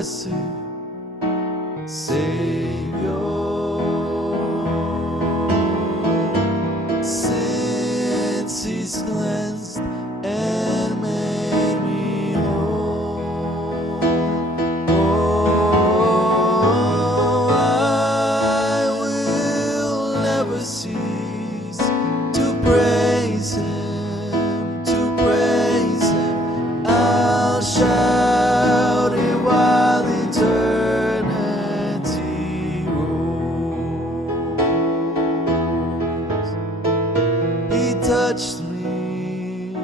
blessed Savior. Since He's cleansed and made me whole, oh, I will never cease to praise Him, to praise Him. I'll shout it while eternity rolls. He touched me,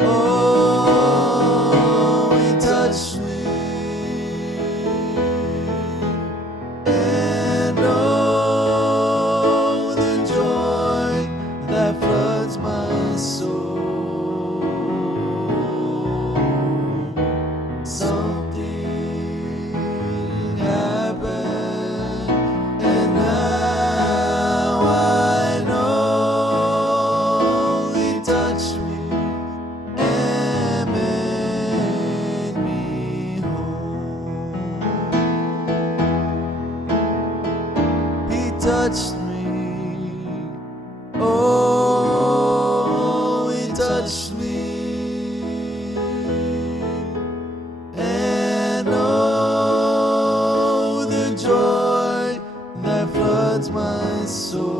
oh, He touched me, and oh, the joy that floods my soul. Something happened, and now I know He touched me and made me whole. He touched me, oh, He touched me, and oh, the joy that floods my soul.